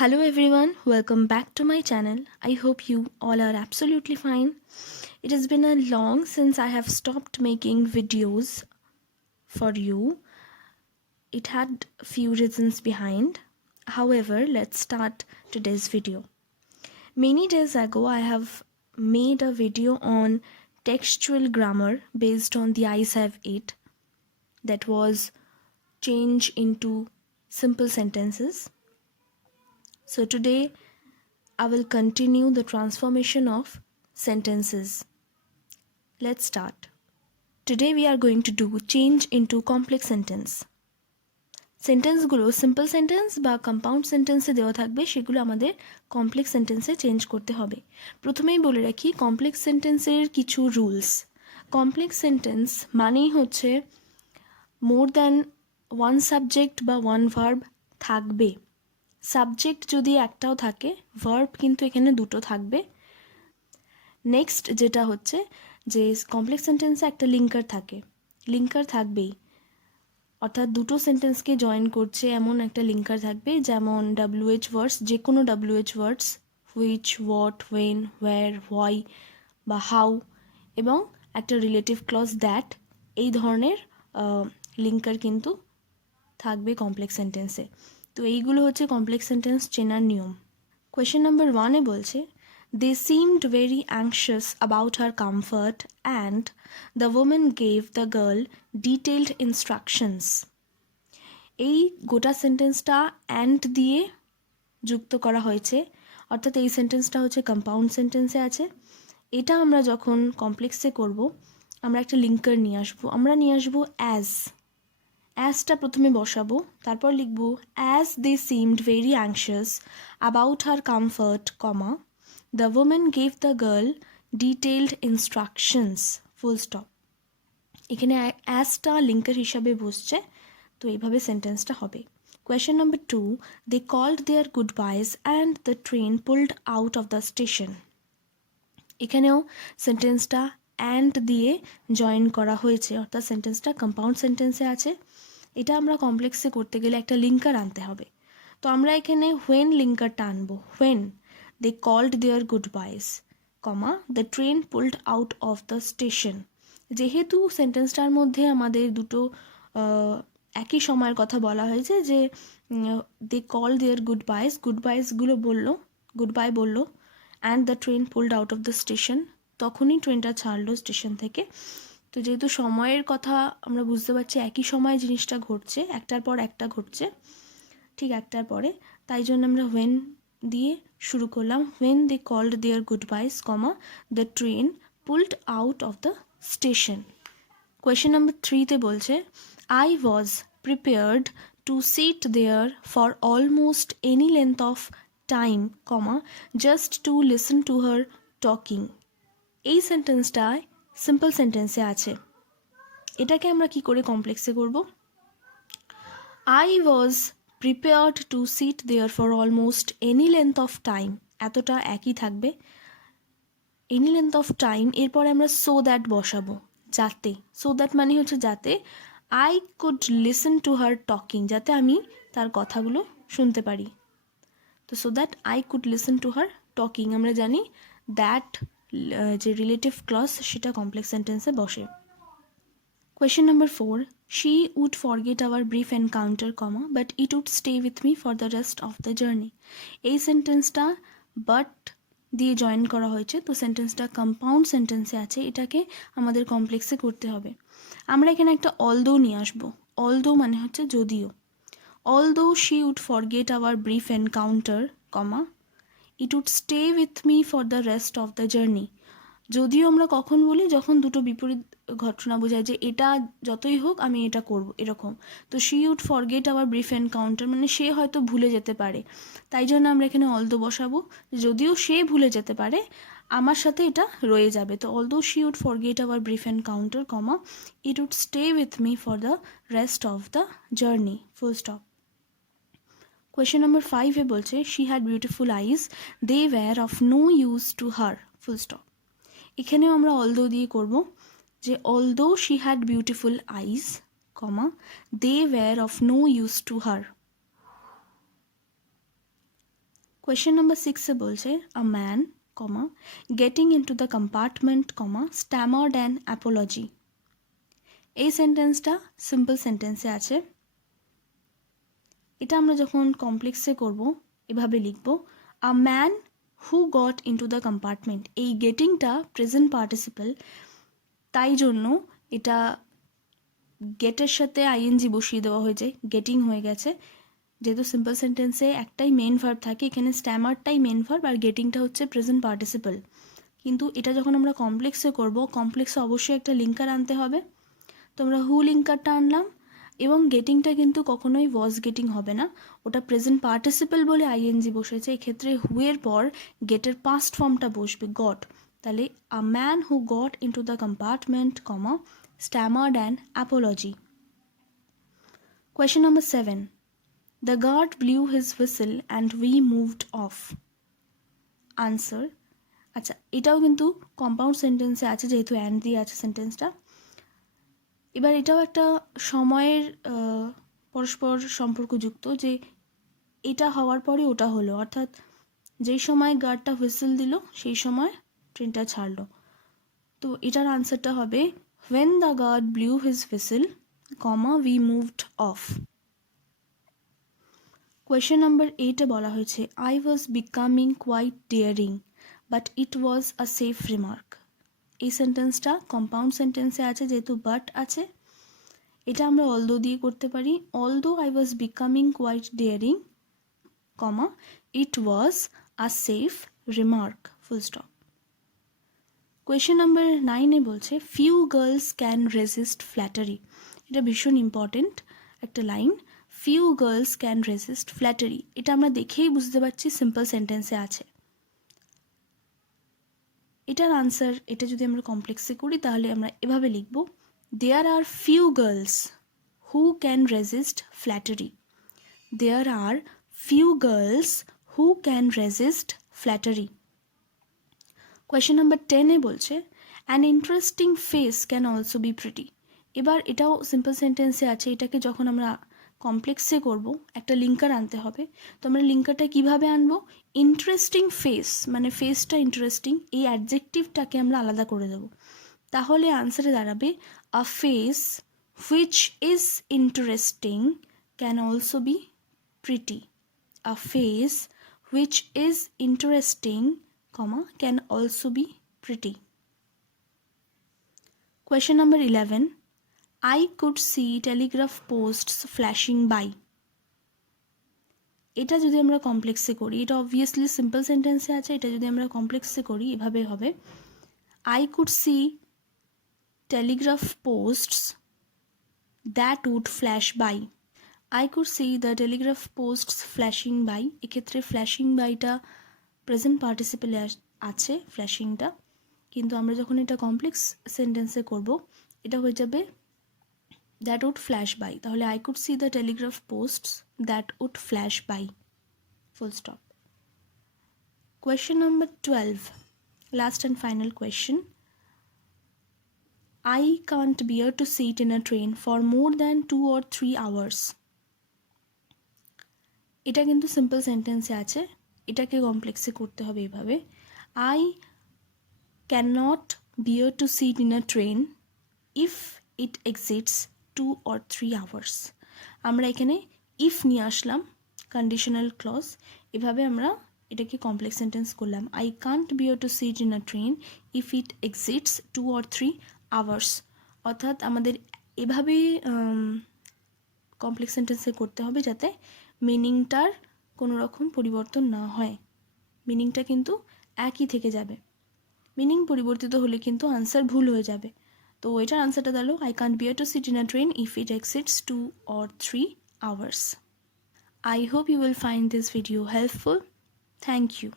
Hello everyone, welcome back to my channel. I hope you all are absolutely fine. It has been a long since I have stopped making videos for you. It had few reasons behind. However, let's start today's video. Many days ago, I have made a video on textual grammar based on the ISAV 8 that was change into simple sentences. So today I will continue the transformation of sentences. Let's start. Today we are going to do change into complex sentence. সেন্টেন্সগুলো simple sentence বা compound সেন্টেন্সে দেওয়া থাকবে, সেগুলো আমাদের complex সেন্টেন্সে change করতে হবে। প্রথমেই বলে রাখি কমপ্লেক্স সেন্টেন্সের কিছু রুলস। কমপ্লেক্স সেন্টেন্স মানেই হচ্ছে মোর দ্যান ওয়ান সাবজেক্ট বা ওয়ান ভার্ব থাকবে। সাবজেক্ট যদি একটাও থাকে, ভার্ব কিন্তু এখানে দুটো থাকবে। নেক্সট যেটা হচ্ছে যে কমপ্লেক্স সেন্টেন্সে একটা লিঙ্কার থাকে, লিঙ্কার থাকবেই, অর্থাৎ দুটো সেন্টেন্সকে জয়েন করছে এমন একটা লিঙ্কার থাকবে, যেমন WH ওয়ার্ডস, যে কোনো WH words, which, what, when, where, why বা হাউ, এবং একটা রিলেটিভ ক্লজ দ্যাট, এই ধরনের লিঙ্কার কিন্তু থাকবে কমপ্লেক্স সেন্টেন্সে। তো এইগুলো হচ্ছে কমপ্লেক্স সেন্টেন্স চেনার নিয়ম। কোয়েশ্চেন নাম্বার 1-এ বলছে they seemed very anxious about her comfort and the woman gave the girl detailed instructions. এই গোটা সেন্টেন্সটা অ্যান্ড দিয়ে যুক্ত করা হয়েছে, অর্থাৎ এই সেন্টেন্সটা হচ্ছে কম্পাউন্ড সেন্টেন্সে আছে। এটা আমরা যখন কমপ্লেক্সে করব, আমরা একটা লিঙ্কার নিয়ে আসবো। আমরা নিয়ে আসবো অ্যাজটা প্রথমে বসাবো, তারপর লিখব as they seemed very anxious about her comfort, comma the women gave the girl detailed instructions, full stop. এখানে অ্যাজটা লিঙ্কার হিসাবে বসছে, তো এইভাবে সেন্টেন্সটা হবে। Question number 2, they called their good বাইজ and the train pulled out of the station. এখানেও সেন্টেন্সটা অ্যান্ড দিয়ে জয়েন করা হয়েছে, অর্থাৎ সেন্টেন্সটা কম্পাউন্ড সেন্টেন্সে আছে। এটা আমরা কমপ্লেক্সে করতে গেলে একটা লিঙ্কার আনতে হবে। তো আমরা এখানে হোয়েন লিঙ্কারটা আনবো। When they called their good বাইজ, comma the train pulled out of the station. যেহেতু সেন্টেন্সটার মধ্যে আমাদের দুটো একই সময়ের কথা বলা হয়েছে, যে দে কল দেয়ার গুড বাইজগুলো বললো, গুড বাই বললো, and the train pulled out of the station, তখনই ট্রেনটা ছাড়লো স্টেশন থেকে। তো যেহেতু সময়ের কথা আমরা বুঝতে পারছি, একই সময়ে জিনিসটা ঘটছে, একটার পর একটা ঘটছে, ঠিক একটার পরে, তাই জন্য আমরা হোয়েন দিয়ে শুরু করলাম। When they called their good বাইজ, comma the train pulled out of the station. Question number 3-তে বলছে I was prepared to sit there for almost any length of time, comma just to listen to her talking. এই সেন্টেন্সটায় simple সেন্টেন্সে আছে, এটাকে আমরা কি করে কমপ্লেক্সে করব? I was prepared to sit there for almost any length of time, এতটা একই থাকবে। এনি লেন্থ অফ টাইম, এরপরে আমরা সো দ্যাট বসাবো, যাতে। সো দ্যাট মানে হচ্ছে যাতে I could listen to her talking, যাতে আমি তার কথাগুলো শুনতে পারি। তো so that I could listen to her talking, আমরা জানি দ্যাট যে রিলেটিভ ক্লজ সেটা কমপ্লেক্স সেন্টেন্সে বসে। Question number 4, she would forget our brief encounter, comma but it would stay with me for the rest of the journey. এই সেন্টেন্সটা but দিয়ে join করা হয়েছে, তো সেন্টেন্সটা কম্পাউন্ড সেন্টেন্সে আছে, এটাকে আমাদের কমপ্লেক্সে করতে হবে। আমরা এখানে একটা অলদো নিয়ে আসবো। অলদো মানে হচ্ছে যদিও। Although she would forget our brief encounter, comma it would stay with me for the rest of the journey. যদিও আমরা কখন বলি, যখন দুটো বিপরীত ঘটনা বোঝায়, যে এটা যতই হোক আমি এটা করব, এরকম। তো she would forget our brief encounter মানে সে হয়তো ভুলে যেতে পারে, তাই জন্য আমরা এখানে অলদো বসাবো। যদিও সে ভুলে যেতে পারে, আমার সাথে এটা রয়ে যাবে। তো although she would forget our brief encounter, comma it would stay with me for the rest of the journey, full stop. Question number 5-এ বলছে she had beautiful eyes, they were of no use to her, full stop. এখানেও আমরা although দিয়ে করব, যে although she had beautiful eyes, comma they were of no use to her. Question number 6 বলছে a man comma getting into the compartment comma stammered an apology. এই সেন্টেন্সটা simple সেন্টেন্সে আছে। এটা আমরা যখন কমপ্লেক্সে করব এভাবে লিখব, আ man who got into the compartment. এই গেটিংটা প্রেজেন্ট পার্টিসিপল, তাই জন্য এটা গেটের সাথে আইএনজি বসিয়ে দেওয়া হয়েছে, গেটিং হয়ে গেছে। যেহেতু সিম্পল সেন্টেন্সে একটাই মেন ভার্ব থাকে, এখানে স্ট্যামারটাই মেন ভার্ব আর গেটিংটা হচ্ছে প্রেজেন্ট পার্টিসিপল। কিন্তু এটা যখন আমরা কমপ্লেক্সে করব, কমপ্লেক্সে অবশ্যই একটা লিঙ্কার আনতে হবে। তো আমরা হু লিঙ্কারটা আনলাম, এবং গেটিংটা কিন্তু কখনোই ওয়াজ গেটিং হবে না, ওটা প্রেজেন্ট পার্টিসিপল বলে আইএনজি বসেছে। এক্ষেত্রে হুয়ের পর গেটের পাস্ট ফর্মটা বসবে গট। তাহলে a man who got into the compartment comma stammered an apology. Question number 7, the guard blew his whistle and we moved off. Answer, আচ্ছা এটাও কিন্তু কম্পাউন্ড সেন্টেন্সে আছে, যেহেতু অ্যান্ড দিয়ে আছে সেন্টেন্সটা। এবার এটাও একটা সময়ের পরস্পর সম্পর্কযুক্ত, যে এটা হওয়ার পরে ওটা হলো, অর্থাৎ যেই সময় গার্ডটা হুইসেল দিল সেই সময় ট্রেনটা ছাড়লো। তো এটার আনসারটা হবে when the guard blew his whistle, comma we moved off. Question number 8 বলা হয়েছে I was becoming quite daring but it was a safe remark. এই সেন্টেন্সটা কম্পাউন্ড সেন্টেন্সে আছে, যেহেতু বাট আছে। এটা আমরা অলদো দিয়ে করতে পারি, although I was becoming quite daring, comma it was a safe remark, full stop. Question number 9 বলছে few girls can resist flattery. এটা ভীষণ ইম্পর্টেন্ট একটা line, few girls can resist flattery. এটা আমরা দেখেই বুঝতে পারছি সিম্পল সেন্টেন্সে আছে। এটার আনসার, এটা যদি আমরা কমপ্লেক্সে করি তাহলে আমরা এভাবে লিখব, there are few girls who can resist flattery. There are few girls who can resist flattery. Question number 10 বলছে an interesting face can also be pretty. এবার এটাও সিম্পল সেন্টেন্সে আছে, এটাকে যখন আমরা কমপ্লেক্সে করব একটা লিঙ্কার আনতে হবে। তো আমরা লিঙ্কারটা কিভাবে আনবো, ইন্টারেস্টিং ফেস মানে ফেসটা ইন্টারেস্টিং, এই অ্যাডজেক্টিভটাকে আমরা আলাদা করে দেব। তাহলে আনসারে দাঁড়াবে আ face which is interesting can also be pretty. A face which is interesting, comma can also be pretty. Question number 11, I could see telegraph posts flashing by. এটা যদি আমরা কমপ্লেক্সে করি, এটা অবভিয়াসলি সিম্পল সেন্টেন্সে আছে, এটা যদি আমরা কমপ্লেক্সে করি এভাবে হবে, I could see telegraph posts that would flash by. I could see the telegraph posts flashing by. এক্ষেত্রে ফ্ল্যাশিং বাইটা প্রেজেন্ট পার্টিসিপেলে আছে ফ্ল্যাশিংটা, কিন্তু আমরা যখন এটা কমপ্লেক্স সেন্টেন্সে করব এটা হয়ে যাবে দ্যাট উড ফ্ল্যাশ বাই। তাহলে I could see the telegraph posts that would flash by, full stop. Question number 12, last and final question, I can't bear to sit in a train for more than 2 or 3 hours. এটা কিন্তু simple সেন্টেন্সে আছে, এটাকে কমপ্লেক্সে করতে হবে এভাবে, I cannot bear to sit in a train if it exits 2 or 3 hours. আমরা এখানে ইফ নিয়ে আসলাম, কন্ডিশনাল ক্লজ, এভাবে আমরা এটাকে কমপ্লেক্স সেন্টেন্স করলাম, I can't bear to sit in a train if it exits 2 or 3 hours. অর্থাৎ আমাদের এভাবে কমপ্লেক্স সেন্টেন্সে করতে হবে যাতে মিনিংটার কোনো রকম পরিবর্তন না হয়, মিনিংটা কিন্তু একই থেকে যাবে। মিনিং পরিবর্তিত হলে কিন্তু আনসার ভুল হয়ে যাবে। তো এটার আনসারটা দাঁড়ালো I can't bear to sit in a train if it exits 2 or 3 hours. I hope you will find this video helpful. Thank you.